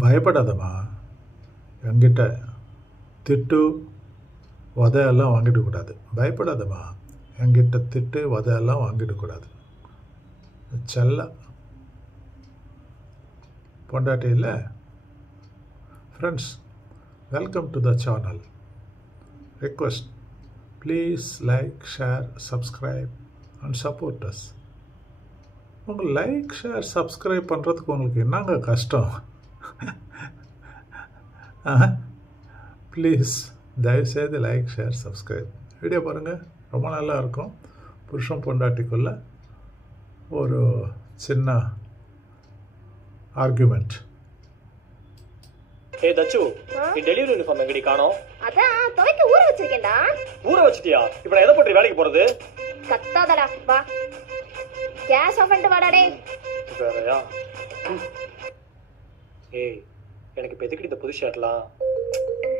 பயப்படாதம்மா. என்கிட்ட திட்டு உதையெல்லாம் வாங்கிடக்கூடாது. பயப்படாதம்மா. என்கிட்ட திட்டு உதையெல்லாம் வாங்கிடக்கூடாது. செல்ல பொண்டாட்டி இல்லை. Friends, welcome to the channel. Request, please like, share, subscribe and support us. உங்கள் லைக், ஷேர், சப்ஸ்கிரைப் பண்ணுறதுக்கு உங்களுக்கு என்னங்க கஷ்டம்? ப்ளீஸ் தயவுசெய்து லைக், ஷேர், சப்ஸ்கிரைப். வீடியோ பாருங்கள், ரொம்ப நல்லா இருக்கும். புருஷன் பொண்டாட்டிக்குள்ள ஒரு சின்ன ஆர்குமெண்ட். ஏய் தச்சு, நீ டெலிவரி யூனிஃபார்ம் எங்கடி காணோம்? அதான் துவைக்க ஊற வச்சிருக்கேன்டா. ஊற வச்சிட்டியா? இப்போ நான் எதை போட்டு வேலைக்கு போறது? கத்தாதடா, வா. கேஸ் ஆஃப் பண்ணிட்டு வாடா டேய். வேறயா? ஏய், எனக்கு இப்போ எதுக்கு இந்த புது ஷர்ட்லாம்?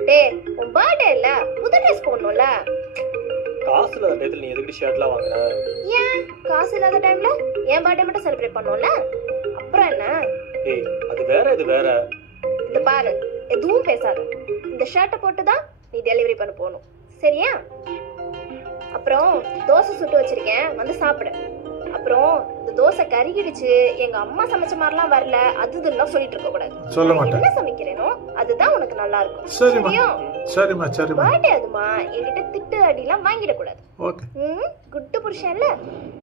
டேய், உன் பர்த்டே இல்ல, புது ட்ரெஸ் போடணும்ல. காசு இல்லாத டயத்தில் நீ எதுக்கு ஷர்ட்லாம் வாங்குற? ஏன் காசு இல்லாத டைம்ல என் பர்த்டே மட்டும் செலிப்ரேட் பண்ணோம்ல, அப்புறம் என்ன? ஏய், அது வேற, இது வேற. இந்த பாரு, எதுவும் பேசாத. இந்த ஷர்ட்டை போட்டு தான் நீ டெலிவரி பண்ண போகணும், சரியா? அப்புறம் தோசை சுட்டு வச்சிருக்கேன், வந்து சாப்பிடு. அப்புறம் இந்த தோசை கருகிடுச்சு, எங்க அம்மா சமைச்ச மாதிரிலாம் வரல, அது இதெல்லாம் சொல்லிட்டு இருக்க கூடாது. சொல்ல மாட்டேன். என்ன சமைக்கிறேனோ அதுதான் உனக்கு நல்லா இருக்கும். சரிம்மா, சரிம்மா, சரிம்மா. பர்த்டே அதுமா, என்கிட்ட திட்டு அடிலாம் வாங்கிட கூடாது. ஓகே. குட்டு புருஷன்ல.